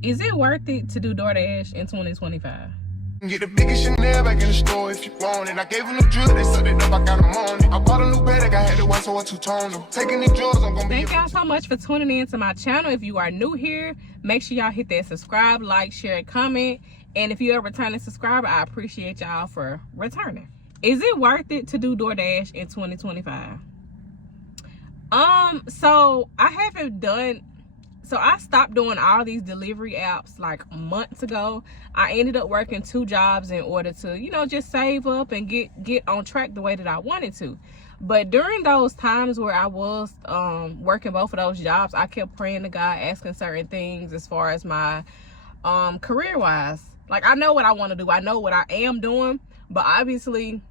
Is it worth it to do DoorDash in 2025? Get the biggest Chanel back in the store if you want it. I gave them the drip, they sucked it up, I got them on it. I bought a new bag, I had to watch, so I two-toned them. Taking these drugs, I'm gonna be. Thank y'all so much for tuning in to my channel. If you are new here, make sure y'all hit that subscribe, like, share, and comment. And if you're a returning subscriber, I appreciate y'all for returning. Is it worth it to do DoorDash in 2025? So I stopped doing all these delivery apps like months ago. I ended up working 2 jobs in order to, just save up and get on track the way that I wanted to. But during those times where I was working both of those jobs, I kept praying to God, asking certain things as far as my career wise. Like, I know what I want to do. I know what I am doing, but obviously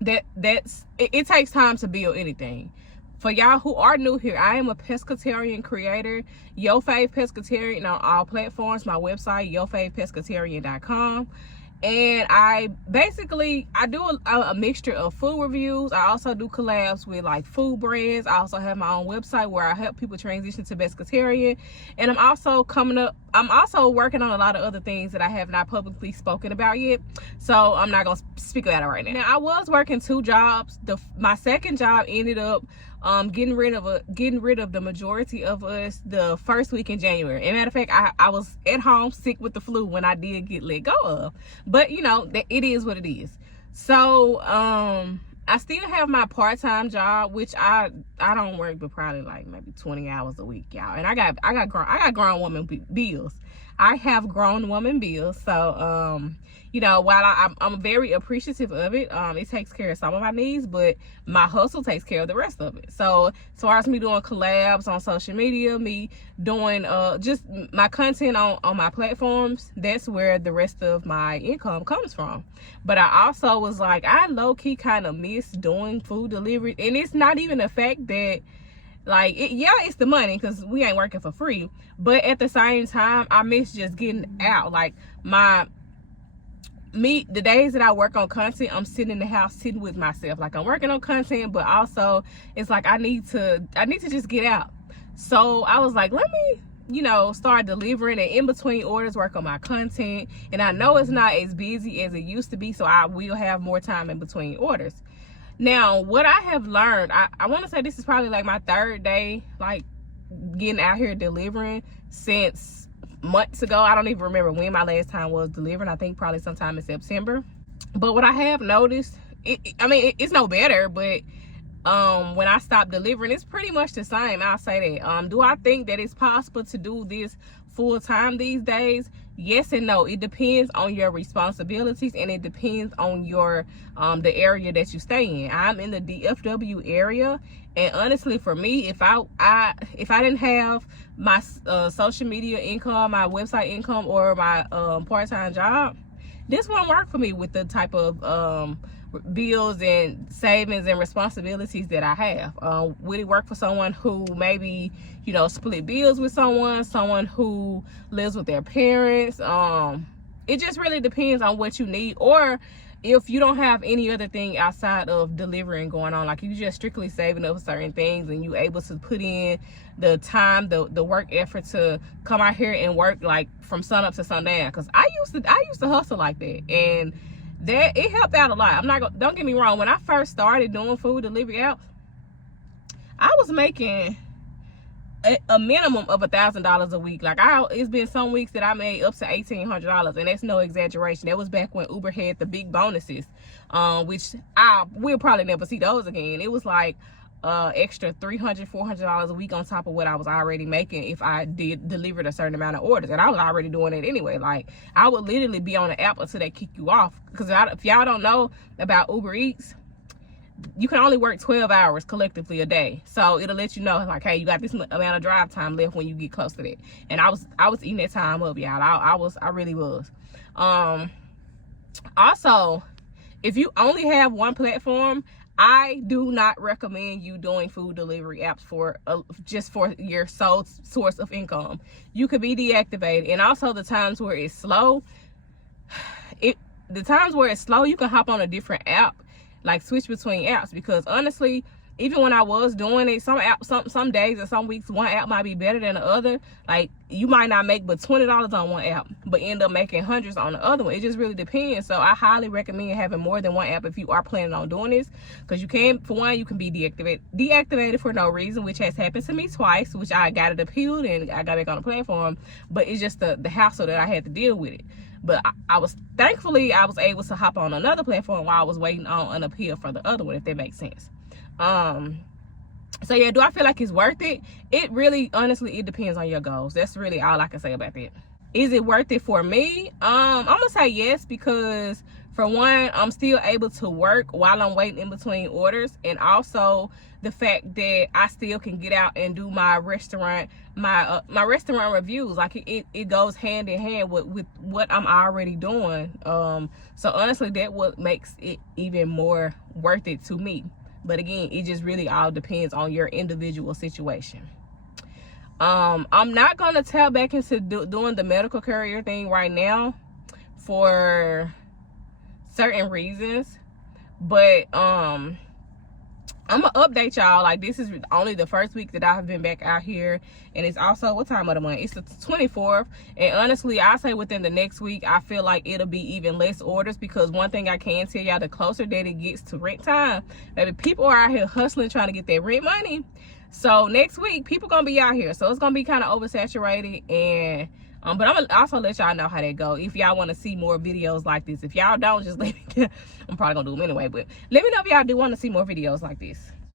it takes time to build anything. For y'all who are new here, I am a pescatarian creator, Yo Fave Pescatarian on all platforms. My website, yofavepescatarian.com. And I do a mixture of food reviews. I also do collabs with like food brands. I also have my own website where I help people transition to pescatarian. And I'm also working on a lot of other things that I have not publicly spoken about yet. So I'm not gonna speak about it right now. Now, I was working 2 jobs. My second job ended up getting rid of the majority of us the first week in January. And matter of fact, I was at home sick with the flu when I did get let go of. But it is what it is. So I still have my part-time job, which I don't work but probably like maybe 20 hours a week, y'all. And I got grown woman bills. I have grown woman bills. So while I'm very appreciative of it, it takes care of some of my needs, but my hustle takes care of the rest of it. So as far as me doing collabs on social media, me doing just my content on my platforms, that's where the rest of my income comes from. But I also was like, I low-key kind of miss doing food delivery. And it's not even the fact that it's the money, because we ain't working for free, but at the same time I miss just getting out. Like the days that I work on content, I'm sitting in the house sitting with myself. Like, I'm working on content, but also it's like I need to just get out. So I was like, let me start delivering, and in between orders work on my content. And I know it's not as busy as it used to be, so I will have more time in between orders. Now, what I have learned, I want to say this is probably like my 3rd day like getting out here delivering since months ago. I don't even remember when my last time was delivering. I think probably sometime in September. But what I have noticed, it's no better, but when I stopped delivering, it's pretty much the same. I'll say that. Do I think that it's possible to do this full time these days? Yes and no. It depends on your responsibilities, and it depends on your the area that you stay in. I'm in the DFW area, and honestly, for me, if I didn't have my social media income, my website income, or my part-time job, this wouldn't work for me with the type of bills and savings and responsibilities that I have. Would it work for someone who maybe split bills with someone who lives with their parents? It just really depends on what you need, or if you don't have any other thing outside of delivering going on, like you just strictly saving up for certain things and you able to put in the time, the work effort to come out here and work like from sun up to sundown. Because I used to hustle like that, and that it helped out a lot. Don't get me wrong, when I first started doing food delivery apps, I was making a minimum of $1,000 a week. Like, it's been some weeks that I made up to $1,800, and that's no exaggeration. That was back when Uber had the big bonuses, which we'll probably never see those again. It was like extra $300, $400 a week on top of what I was already making if I delivered a certain amount of orders. And I was already doing it anyway. Like, I would literally be on the app until they kick you off. Because if y'all don't know about Uber Eats, you can only work 12 hours collectively a day. So it'll let you know, like, hey, you got this amount of drive time left when you get close to that. And I was eating that time up, y'all. I really was. Also, if you only have one platform, I do not recommend you doing food delivery apps just for your sole source of income. You could be deactivated. And also the times where it's slow, you can hop on a different app, like switch between apps, because honestly, even when I was doing it, some days or some weeks, one app might be better than the other. Like, you might not make but $20 on one app, but end up making hundreds on the other one. It just really depends. So I highly recommend having more than one app if you are planning on doing this, because you can, for one, you can be deactivated for no reason, which has happened to me twice, which I got it appealed and I got back on the platform. But it's just the hassle that I had to deal with it. But thankfully I was able to hop on another platform while I was waiting on an appeal for the other one, if that makes sense. So yeah, do I feel like it's worth it? It really, honestly, it depends on your goals. That's really all I can say about that. Is it worth it for me? I'm gonna say yes, because for one, I'm still able to work while I'm waiting in between orders, and also the fact that I still can get out and do my restaurant reviews. Like, it goes hand in hand with what I'm already doing. So honestly, that what makes it even more worth it to me. But again, it just really all depends on your individual situation. I'm not gonna tap back into doing the medical courier thing right now for certain reasons, but I'm gonna update y'all. Like, this is only the first week that I've been back out here, and it's also, what time of the month? It's the 24th, and honestly, I say within the next week, I feel like it'll be even less orders, because one thing I can tell y'all, the closer that it gets to rent time, baby, people are out here hustling, trying to get their rent money. So next week, people gonna be out here, so it's gonna be kind of oversaturated. And but I'm gonna also let y'all know how that go. If y'all want to see more videos like this, if y'all don't, just let me I'm probably gonna do them anyway, but let me know if y'all do want to see more videos like this.